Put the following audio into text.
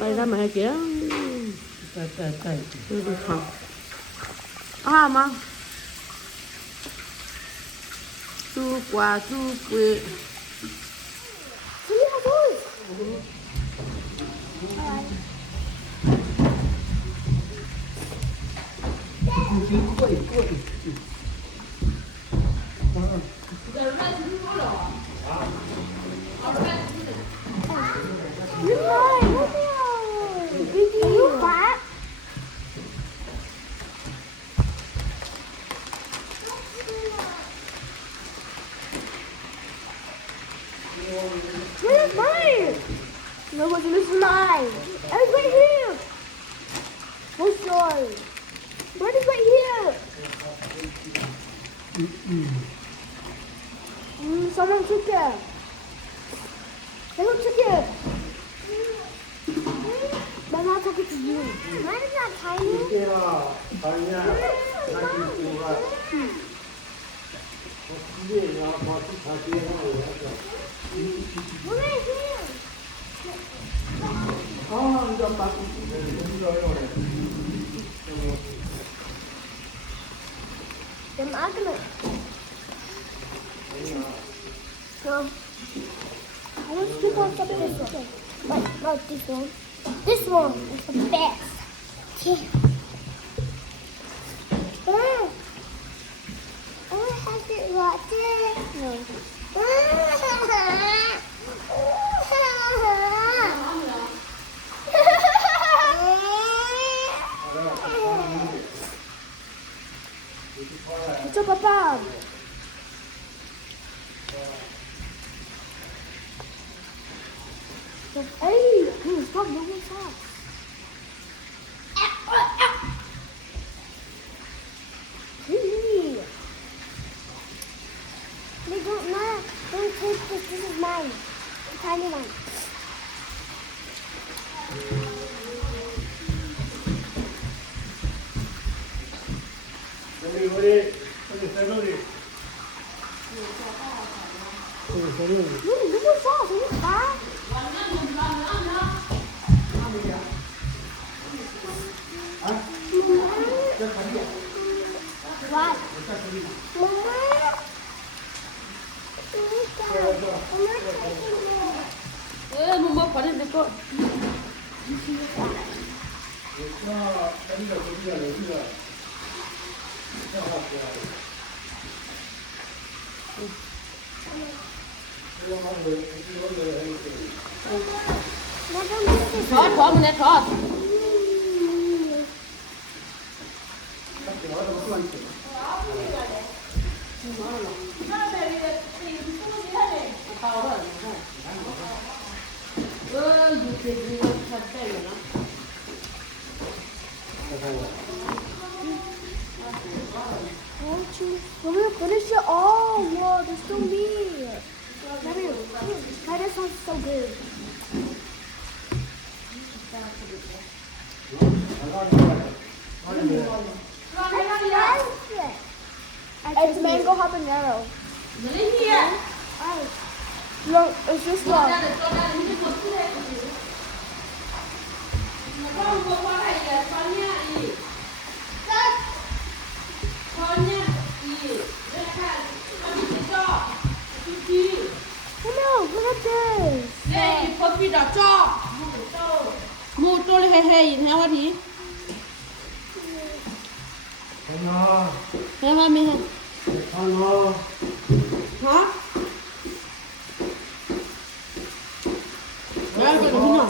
Đây ra mẹ kìa. Mà chu quả chu quỷ. Where's mine? No, this is mine. It's right here. What's yours? What is right here? Someone took it. Someone took it. But not took it to you. Mine is not tiny. Them argument. So, I want to keep on something this one. Wait, not this one. This one is the best. Yeah. Has it right there? No. It's a papa. Hey, stop moving fast. They don't know. Don't take this. This is mine. The tiny one. This is fast. This is fast. What? Mama. Mama parin dekho. Thoát mình nè thoát. When we finish it all, whoa, there's still meat. Try this one, so good. It's mango habanero. Look, it's this one. Come on, look at this. Đây, có phi đỏ cho. Mua tôi hay hay nhìn theo gì? Theo hai mươi hai. Hả? Đây, cái gì nào?